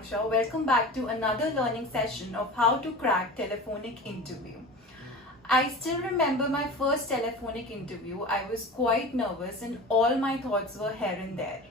Akanksha. Welcome back to another learning session of how to crack telephonic interview. I still remember my first telephonic interview. I was quite nervous and all my thoughts were here and there.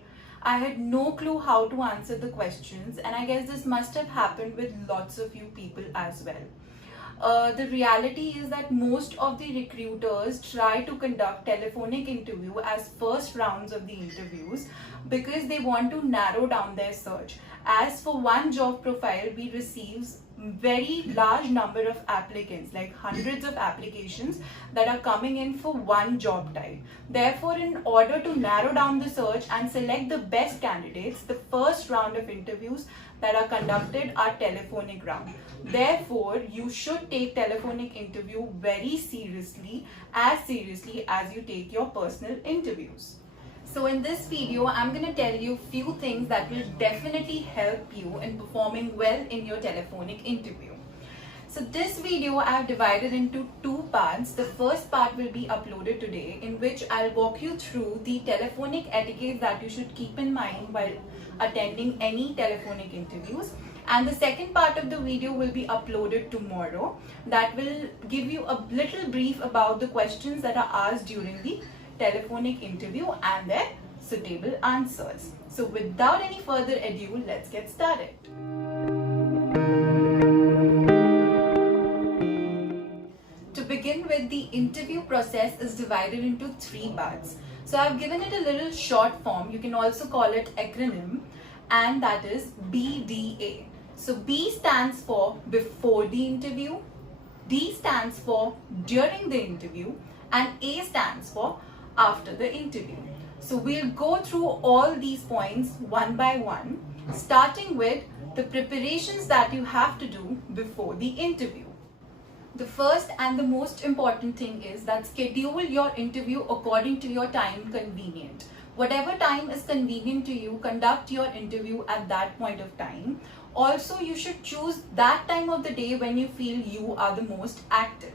I had no clue how to answer the questions, and I guess this must have happened with lots of you people as well. The reality is that most of the recruiters try to conduct telephonic interview as first rounds of the interviews because they want to narrow down their search. As for one job profile, we receive very large number of applicants, like hundreds of applications that are coming in for one job type. Therefore, in order to narrow down the search and select the best candidates, the first round of interviews that are conducted are telephonic round. Therefore, you should take telephonic interview very seriously as you take your personal interviews. So in this video, I'm going to tell you few things that will definitely help you in performing well in your telephonic interview. So this video I have divided into two parts. The first part will be uploaded today, in which I'll walk you through the telephonic etiquette that you should keep in mind while attending any telephonic interviews. And the second part of the video will be uploaded tomorrow. That will give you a little brief about the questions that are asked during the telephonic interview and their suitable answers. So without any further ado, let's get started. To begin with, the interview process is divided into three parts. So I've given it a little short form, you can also call it acronym, and that is BDA. So B stands for before the interview, D stands for during the interview, and A stands for after the interview. So we'll go through all these points one by one, starting with the preparations that you have to do before the interview. The first and the most important thing is that schedule your interview according to your time convenient. Whatever time is convenient to you, conduct your interview at that point of time. Also, you should choose that time of the day when you feel you are the most active.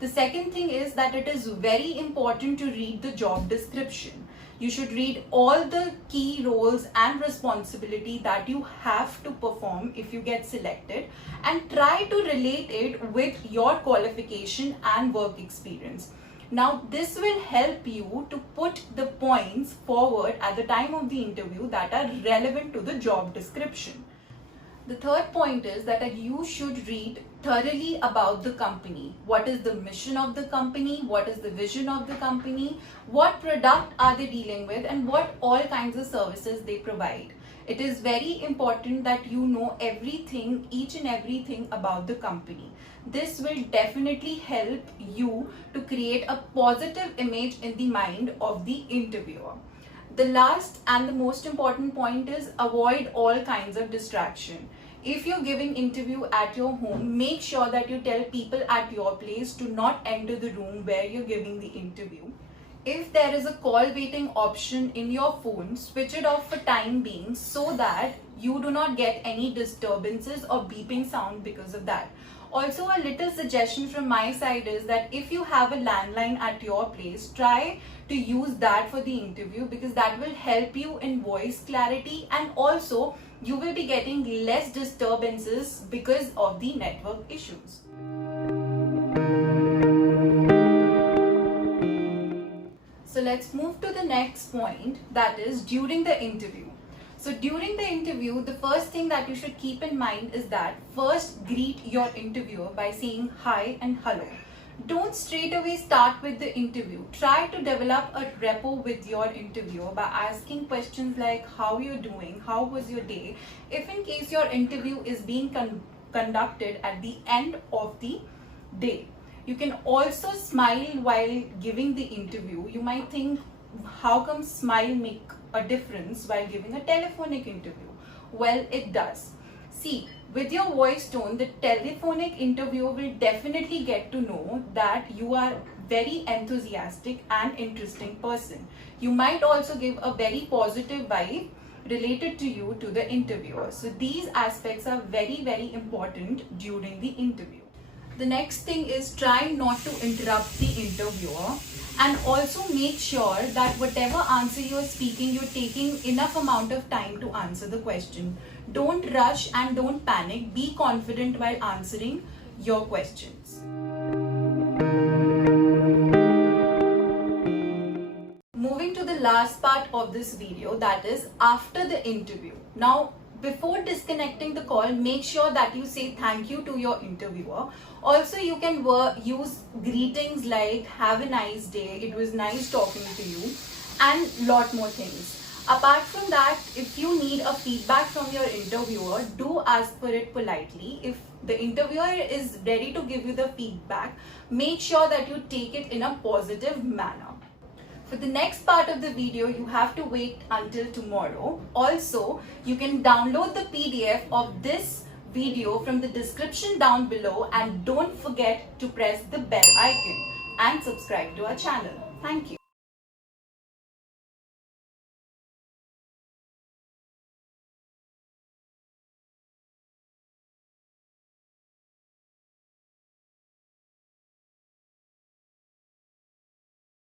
The second thing is that it is very important to read the job description. You should read all the key roles and responsibility that you have to perform if you get selected, and try to relate it with your qualification and work experience. Now, this will help you to put the points forward at the time of the interview that are relevant to the job description. The third point is that you should read thoroughly about the company. What is the mission of the company? What is the vision of the company? What product are they dealing with? And what all kinds of services they provide. It is very important that you know everything, each and everything about the company. This will definitely help you to create a positive image in the mind of the interviewer. The last and the most important point is avoid all kinds of distraction. If you're giving interview at your home, make sure that you tell people at your place to not enter the room where you're giving the interview. If there is a call waiting option in your phone, switch it off for time being so that you do not get any disturbances or beeping sound because of that. Also, a little suggestion from my side is that if you have a landline at your place, try to use that for the interview, because that will help you in voice clarity, and also you will be getting less disturbances because of the network issues. So let's move to the next point, that is during the interview. So during the interview, the first thing that you should keep in mind is that first greet your interviewer by saying hi and hello. Don't straight away start with the interview. Try to develop a rapport with your interviewer by asking questions like how you're doing, how was your day, if in case your interview is being conducted at the end of the day. You can also smile while giving the interview. You might think, how come smile make a difference while giving a telephonic interview? Well, it does. See, with your voice tone, the telephonic interviewer will definitely get to know that you are very enthusiastic and interesting person. You might also give a very positive vibe related to you to the interviewer. So these aspects are very, very important during the interview. The next thing is try not to interrupt the interviewer, and also make sure that whatever answer you're speaking, you're taking enough amount of time to answer the question. Don't rush and don't panic. Be confident while answering your questions. Moving to the last part of this video, that is after the interview. Now, before disconnecting the call, make sure that you say thank you to your interviewer. Also, you can use greetings like have a nice day, it was nice talking to you, and lot more things. Apart from that, if you need a feedback from your interviewer, do ask for it politely. If the interviewer is ready to give you the feedback, make sure that you take it in a positive manner. For the next part of the video, you have to wait until tomorrow. Also, you can download the PDF of this video from the description down below, and don't forget to press the bell icon and subscribe to our channel. Thank you.